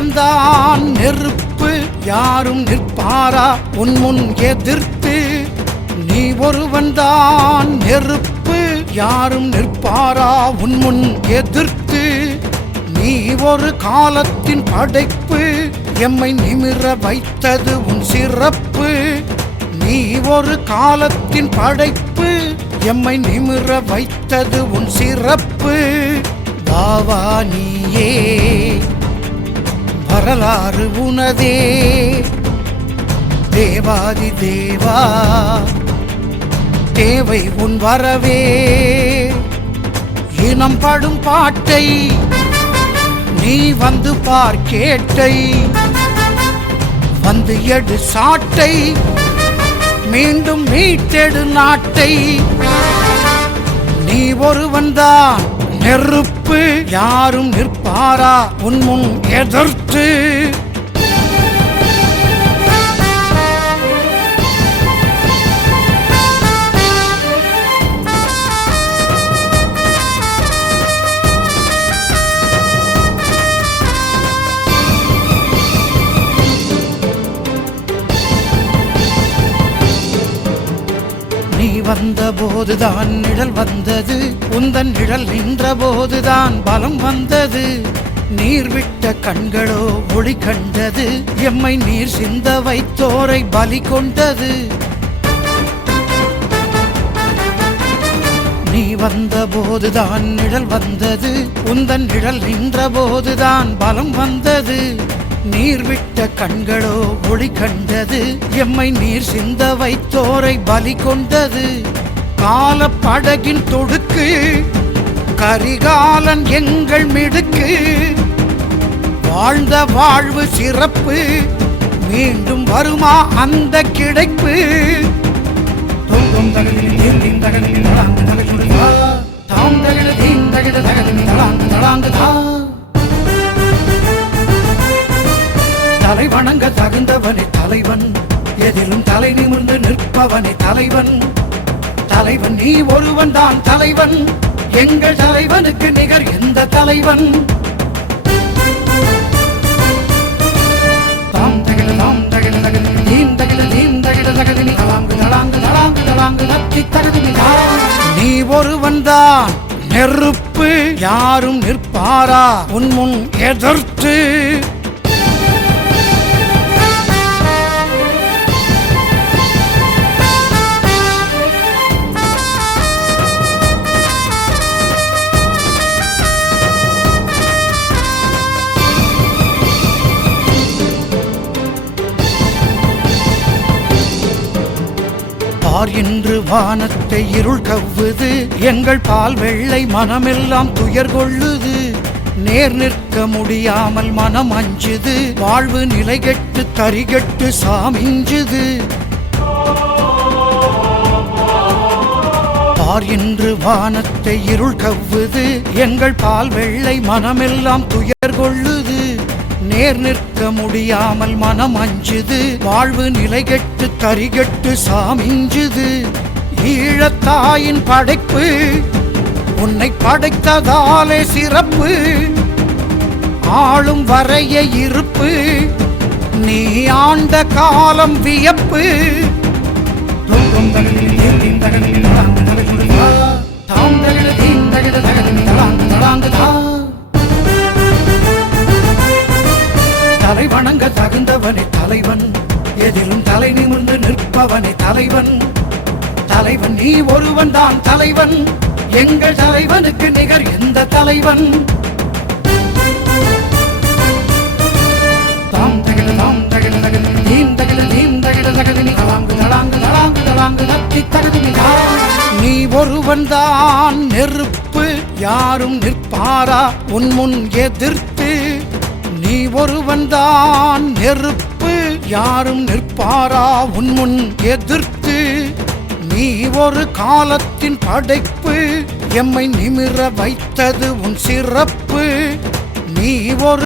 ஒருவன்தான் நெருப்பு, யாரும் நிற்பாரா உன் முன் எதிர்த்து? நீ ஒருவன்தான் நெருப்பு, யாரும் நிற்பாரா உன் முன் எதிர்த்து? நீ ஒரு காலத்தின் படைப்பு, எம்மை நிமிர வைத்தது உன் சிறப்பு. நீ ஒரு காலத்தின் படைப்பு, எம்மை நிமிர வைத்தது உன் சிறப்பு. பாவா நீயே, வரலாறு உனதே. தேவாதி தேவா, தேவை உன் வரவே. இனம் படும் பாட்டை நீ வந்து பார் கேட்டை, வந்து எடு சாட்டை, மீண்டும் மீட்டெடு நாட்டை. நீ ஒருவன்தான் நெருப்பு, யாரும் நிற்பாரா உன் முன் எதிர்த்து? நீ வந்த போதுதான் நிழல் வந்தது, உந்தன் நிழல் நின்ற போதுதான் பலம் வந்தது. நீர் விட்ட கண்களோ ஒளி கண்டது, எம்மை நீர் சிந்த வைத்தோரை பலி கொண்டது. நீ வந்த போதுதான் நிழல் வந்தது, உந்தன் நிழல் நின்ற போதுதான் பலம் வந்தது. நீர் விட்ட கண்களோ ஒளி கண்டது, எம்மை நீர் சிந்த வைத்தோரை பலி கொண்டது. கால படகின் தொடுக்கு, கரிகாலன் எங்கள் மிடுக்கு. வாழ்ந்த வாழ்வு சிறப்பு, மீண்டும் வருமா அந்த கிடைப்பு? தலை வணங்க தகுந்தவனே தலைவன், எதிலும் தலை நிமிர்ந்து நிற்பவனே தலைவன். தலைவன் நீ ஒருவன் தான் தலைவன், எங்கள் தலைவனுக்கு நிகர் எந்த தலைவன்? தாம் தகில தாம் தகில தகில தீம் தகில தீம் தகில தகதினி தலாங்கு தலாங்கு தலாங்கு தலாங்கு நத்தி தகதினி. நீ ஒருவன் தான் நெருப்பு, யாரும் நிற்பாரா உன் முன் எதிர்த்து? பார் என்று வானத்தை இருள் கவ்வுது, எங்கள் பால் வெள்ளை மனமெல்லாம் துயர் கொள்ளுது. நேர் நிற்க முடியாமல் மனம் அஞ்சுது, வாழ்வு நிலை கெட்டு தரிகெட்டு சாமிஞ்சுது. பார் என்று வானத்தை இருள் கவ்வுது, எங்கள் பால் வெள்ளை மனமெல்லாம் துயர் கொள்ளுது. நேர் நிற்க முடியாமல் மனம் அஞ்சுது, வாழ்வு நிலை கெட்டு தரிகெட்டு சாமிஞ்சுது. ஈழத்தாயின் படைப்பு, உன்னை படைத்ததாலே சிறப்பு. ஆளும் வரைய இருப்பு, நீ ஆண்ட காலம் வியப்பு. தலை வணங்க தகுந்தவனே தலைவன், எதிலும் தலை நிமிர்ந்து நிற்பவனே தலைவன். தலைவன் நீ ஒருவன் தான் தலைவன், எங்கள் தலைவனுக்கு நிகர் எந்த தலைவன்? தாம் தகில தாம் தகில தகில தீம் தகில தீம் தகில தகதினி தலாங்கு தலாங்கு தலாங்கு தலாங்கு நத்தி தகதினி. நீ ஒருவன் தான் நெருப்பு, யாரும் நிற்பாரா உன் முன் எதிர்த்து? நீ ஒருவன் தான் நெருப்பு, யாரும் நிற்பாரா உன் முன் எதிர்த்து? நீ ஒரு காலத்தின் படைப்பு, எம்மை நிமிர வைத்தது உன் சிறப்பு. நீ ஒரு